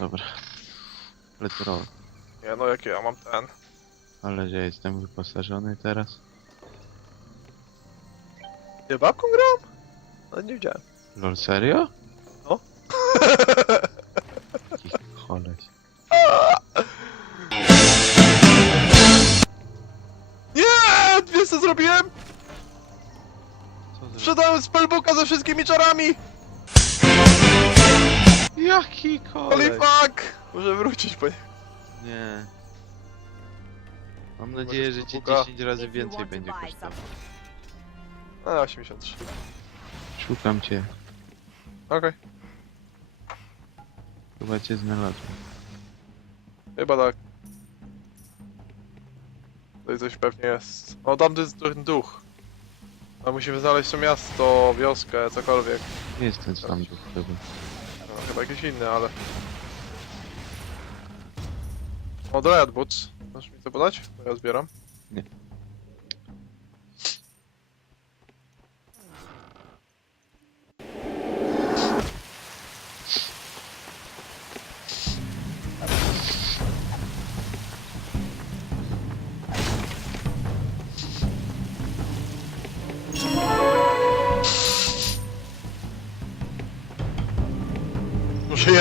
Dobra. Let's. Nie no, jakie ja mam ten. Ale że jestem wyposażony teraz. Nie babką gram? No nie widziałem. Lol, serio? No. Jaki koleś. Nie! Wiesz co zrobiłem? Co. Sprzedałem spellbooka ze wszystkimi czarami! Jaki Holy fuck! Muszę wrócić po nie. Nie. Mam Może nadzieję, że cię spoko. 10 razy więcej będzie kosztował. A, 83. Szukam cię. Okej, Chyba cię znalazłem. chyba tak. Tutaj coś pewnie jest. O, tam to jest ten duch. A musimy znaleźć to miasto, wioskę, cokolwiek. Jest ten sam duch chyba. Chyba jakiś inny, ale... O, Dryad Boots. Możesz mi to podać? Bo ja zbieram. Nie.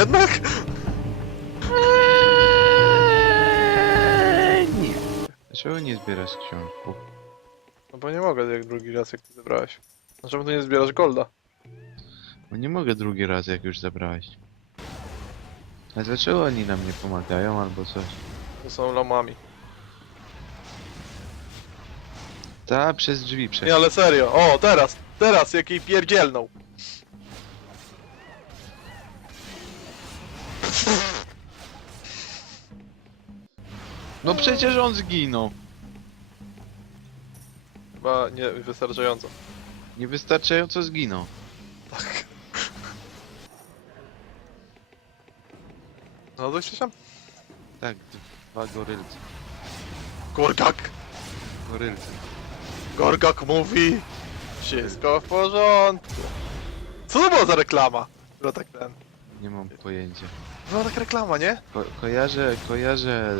Jednak? nie. Dlaczego nie zbierasz książków? No bo nie mogę jak drugi raz jak ty zebrałeś. Czemu tu nie zbierasz golda? Bo nie mogę drugi raz, jak już zabrałeś. A dlaczego oni nam nie pomagają albo coś? To są lomami. Ta, przez drzwi przecież. Nie, ale serio. O, teraz! Teraz, jakiej pierdzielną. No przecież on zginął. Chyba nie wystarczająco. Niewystarczająco zginął. Tak. No to tam? Tak, dwa gorylce. Gorgak! Gorylce. Gorgak mówi! Wszystko w porządku. Co to była za reklama? No tak ten. Nie mam pojęcia. No tak reklama, nie? Ko kojarzę, kojarzę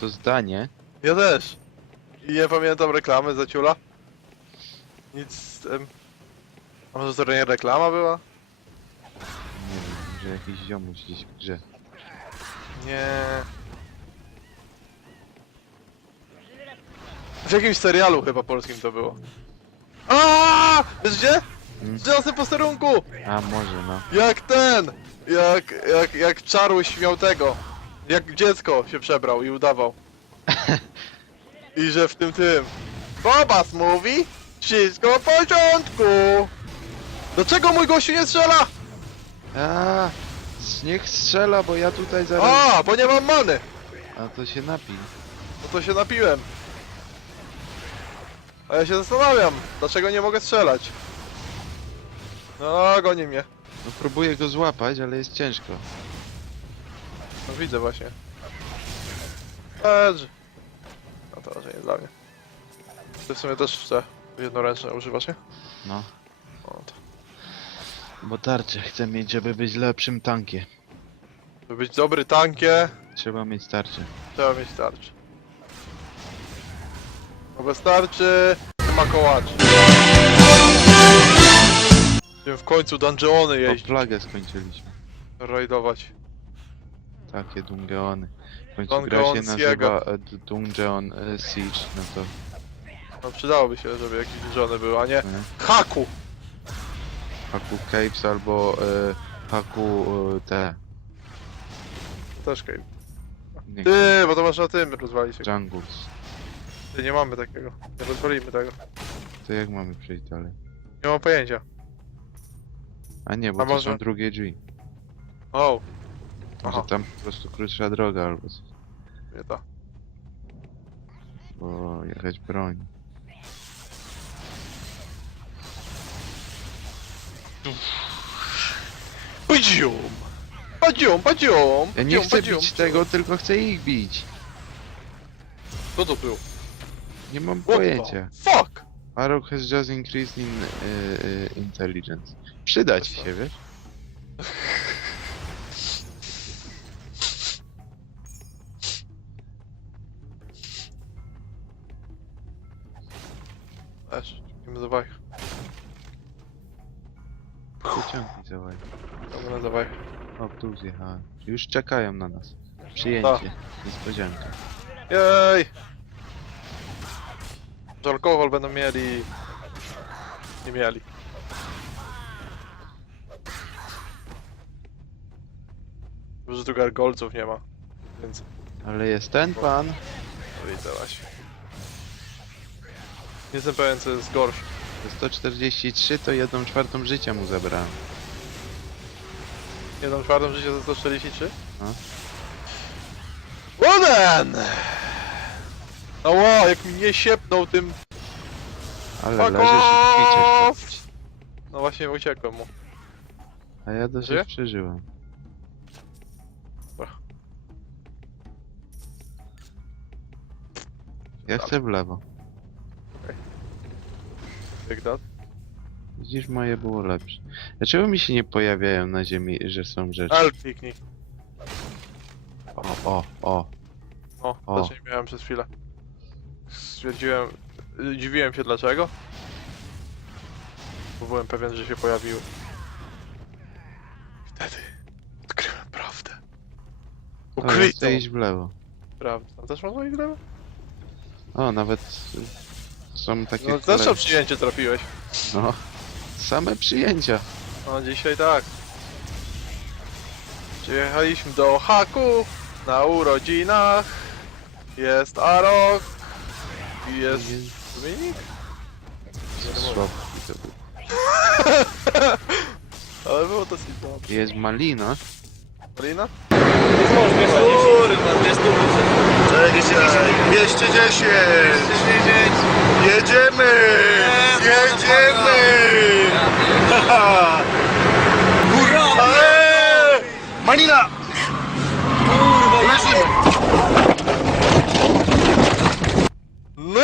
to zdanie. Ja też. I nie pamiętam reklamy za ciula. Nic z tym. A może to nie reklama była? Nie wiem, że jakiś ziomuś gdzieś w grze. Nie. W jakimś serialu chyba polskim to było. A! Wiesz gdzie? Tym posterunku? A może no. Jak ten! Jak, jak, jak Czaruś miał tego. Jak dziecko się przebrał i udawał. I że w tym tym. Bobas mówi, wszystko w porządku. Dlaczego mój gościu nie strzela? A, niech strzela, bo ja tutaj zaraz... A, bo nie mam many. A to się napij. No to się napiłem. A ja się zastanawiam, dlaczego nie mogę strzelać. No, goni mnie. No próbuję go złapać, ale jest ciężko. No widzę właśnie. Leży. No to raczej nie dla mnie. Ty w sumie też te jednoręczne używasz, nie? No. O, to. Bo tarczę chcę mieć, żeby być lepszym tankiem. By być dobry tankie, Trzeba mieć tarczę. trzeba mieć tarczę. Bo bez tarczy nie ma kołaczy. Będziemy w końcu dungeony O, jeździć, plagę skończyliśmy. rajdować. Takie dungeony. W końcu Dungeon gra się Siega. nazywa e, D- Dungeon e, Siege, no to... No przydałoby się, żeby jakieś żony były, a nie nie? haku! Haku Caves albo e, Haku e, te... Też cave. Nie, Ty, bo to masz na tym rozwalić. się. Jungles. Ty, nie mamy takiego. Nie rozwalimy tego. To jak mamy przejść dalej? Nie mam pojęcia. A nie, bo A to może- są drugie drzwi. O, Może Aha. tam po prostu krótsza droga albo coś. nie ta. Bo jechać broń. Padzium! Padzium, padzium! Ja nie chcę padzium, bić tego, tylko chcę ich bić. Co to było? Nie mam What pojęcia. the Fuck! Arok has just increased in y, y, intelligence. Przyda ci się, wiesz? Też, idziemy za wajch. Wyciągnij działaj. Dobra, za wajch. O, tu zjechałem. Już czekają na nas. Przyjęcie. Tak. Niespodzianka. Jej! Że alkohol będą mieli... Nie mieli. Że tu gargolców nie ma. Więc Ale jest ten pan. no widzę właśnie. Nie jestem pewien co jest gorsze. Te 143 to jedną czwartą życia mu zabrałem. Jedną czwartą życia za 143? No. No wow, jak mi nie siepnął tym... Ale Fuck leżysz i off! kwiczesz. No właśnie uciekłem mu. A ja dosyć Żyje? przeżyłem. Dobra. Ja chcę w lewo. Jak dat? Widzisz, moje było lepsze. Dlaczego mi się nie pojawiają na ziemi, że są rzeczy? El piknij. O, o, o. O, O. też nie miałem przez chwilę. Stwierdziłem... Dziwiłem się dlaczego. Bo byłem pewien, że się pojawiły. Wtedy odkryłem prawdę. Ukrytą chcę iść w lewo. prawdę. Tam też można iść w lewo? O, nawet y, są takie No kolej- przyjęcie trafiłeś. No, same przyjęcia. No dzisiaj tak. Przyjechaliśmy do Haku na urodzinach. Jest Arok. I jest Dominik? Słabki to był. Ale było dosyć dobrze. Jest malina. Malina? Czekaj, 210! Jedziemy! Jedziemy! Kurwa! Eee! Malina! Kurwa,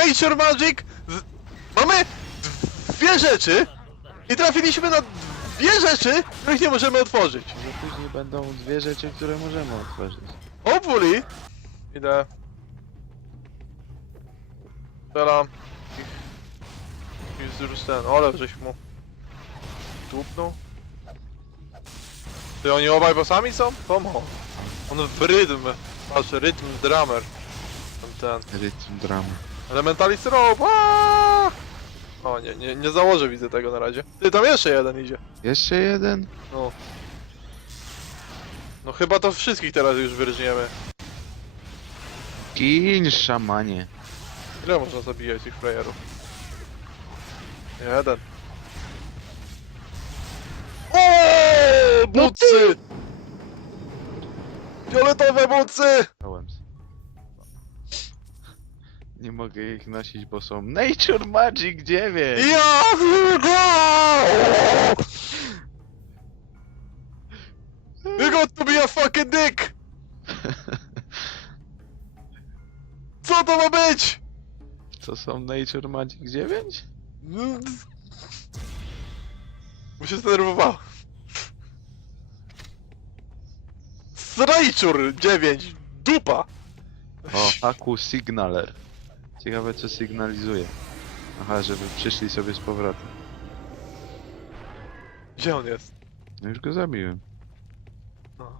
Nature Magic! Z... Mamy dwie rzeczy i trafiliśmy na dwie rzeczy, których nie możemy otworzyć. Że później będą dwie rzeczy, które możemy otworzyć. Hopefully. Idę. I już ten, ale żeś mu tłupnął. Ty oni obaj bossami są? Komo. On w rytm. Patrz, rytm drummer. Ten, ten. Rytm dramy. Elementalist! Aaaa! O nie, nie, nie założę widzę tego na razie. Ty, tam jeszcze jeden idzie. Jeszcze jeden? No. No chyba to wszystkich teraz już wyrżniemy. Gin, szamanie. Ile można zabijać tych playerów? Jeden. O, bucy! Fioletowe bucy! Nie mogę ich nosić, bo są Nature Magic 9! Ja! You got to be a fucking dick! Co to ma być? Co są Nature Magic 9? Bo się zdenerwowało. Srajczur 9! Dupa! O, Haku Signaler. Ciekawe co sygnalizuje. Aha, żeby przyszli sobie z powrotem. Gdzie on jest? No już go zabiłem. No.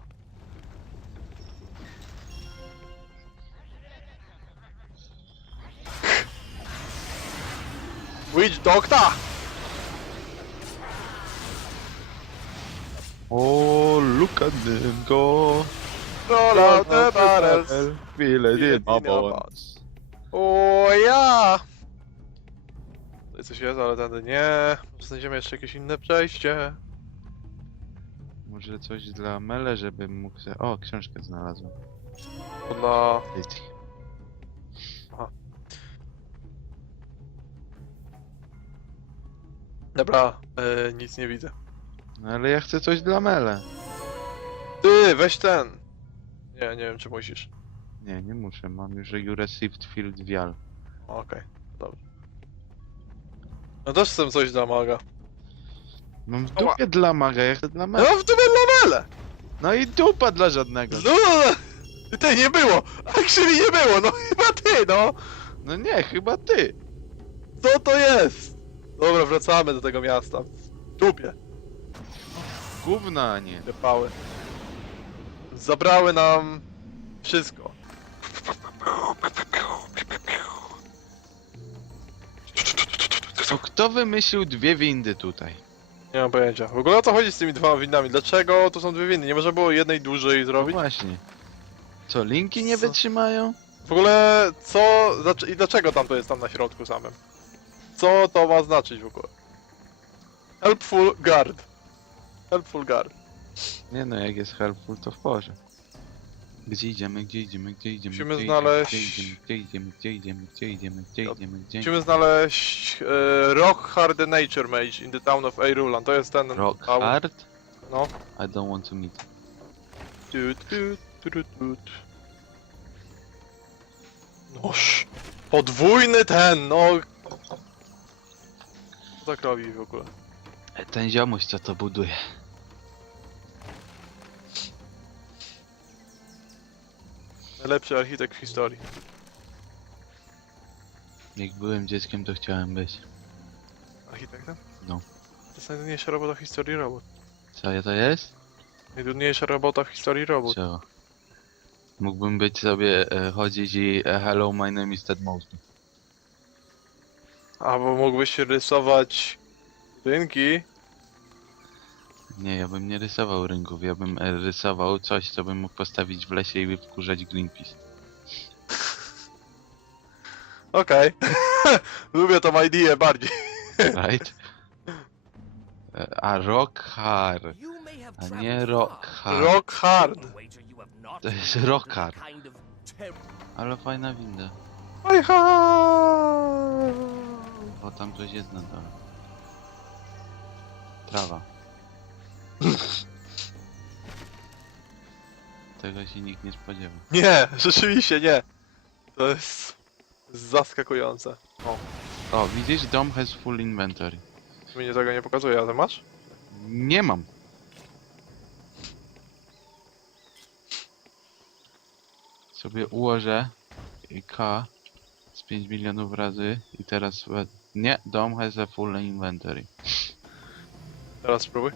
Witch Doctor! O, look at them go! Roll out the barrels! Feel it in my bones. O ja! Tutaj coś jest, ale tędy nie. Może znajdziemy jeszcze jakieś inne przejście. Może coś dla Mele, żebym mógł... se- O, książkę znalazłem. To dla... Dobra, e, nic nie widzę. No ale ja chcę coś dla Mele. Ty, weź ten! Nie, nie wiem czy musisz. Nie, nie muszę, mam już You Received Field Vial. Okej, dobrze. No też chcę coś dla maga. Mam w Ała. dupie dla maga, ja chcę dla No Mele. w tobie dla mele! No i dupa dla żadnego. No! Ty nie było! Actually nie było, no chyba ty, no! No nie, chyba ty. Co to jest? Dobra, wracamy do tego miasta. Dupie, Gówna, a nie. te pały. Zabrały nam wszystko. To kto wymyślił dwie windy tutaj? Nie mam pojęcia. W ogóle o co chodzi z tymi dwoma windami? Dlaczego to są dwie windy? Nie można było jednej dłużej No zrobić? właśnie. Co, linki nie Co? wytrzymają? W ogóle co dlac- i dlaczego tam to jest tam na środku samym? Co to ma znaczyć w ogóle? Helpful guard. Helpful guard. Nie no, jak jest helpful, to w porze. Gdzie idziemy, gdzie idziemy, gdzie idziemy, Musimy gdzie znaleźć- idziemy, gdzie idziemy, gdzie idziemy, gdzie idziemy, gdzie idziemy, gdzie idziemy, Musimy znaleźć e, Rockhard the Nature Mage in the town of Airulan. To jest ten Rock town. hard? No. I don't want to meet. Tut, tut, tut, tut. Noż. Podwójny ten, no. Co tak robi w ogóle? Ten ziomuś co to buduje. Najlepszy architekt w historii. Jak byłem dzieckiem, to chciałem być. Architektem? No. To jest najtrudniejsza robota w historii robot. Co ja to jest? Najtrudniejsza robota w historii robot. Co? Mógłbym być sobie, e, chodzić i e, hello, my name is Ted Mosby. Albo mógłbyś rysować rynki. Nie, ja bym nie rysował rynków, ja bym e, rysował coś, co bym mógł postawić w lesie i wkurzać Greenpeace. Okej. Lubię tą ideę bardziej. Right? E, A rock hard. A nie rock hard. Rock hard. To jest rock hard. Ale fajna winda. Ajha! O, tam coś jest na dole. Trawa. Tego się nikt nie spodziewał. Nie, rzeczywiście nie. To jest zaskakujące. O, O, widzisz? Dom has full inventory. mnie tego nie pokazuje, a ty masz? Nie mam. Sobie ułożę i K z 5 milionów razy i teraz... we- Nie, dom has a full inventory. Teraz spróbuj.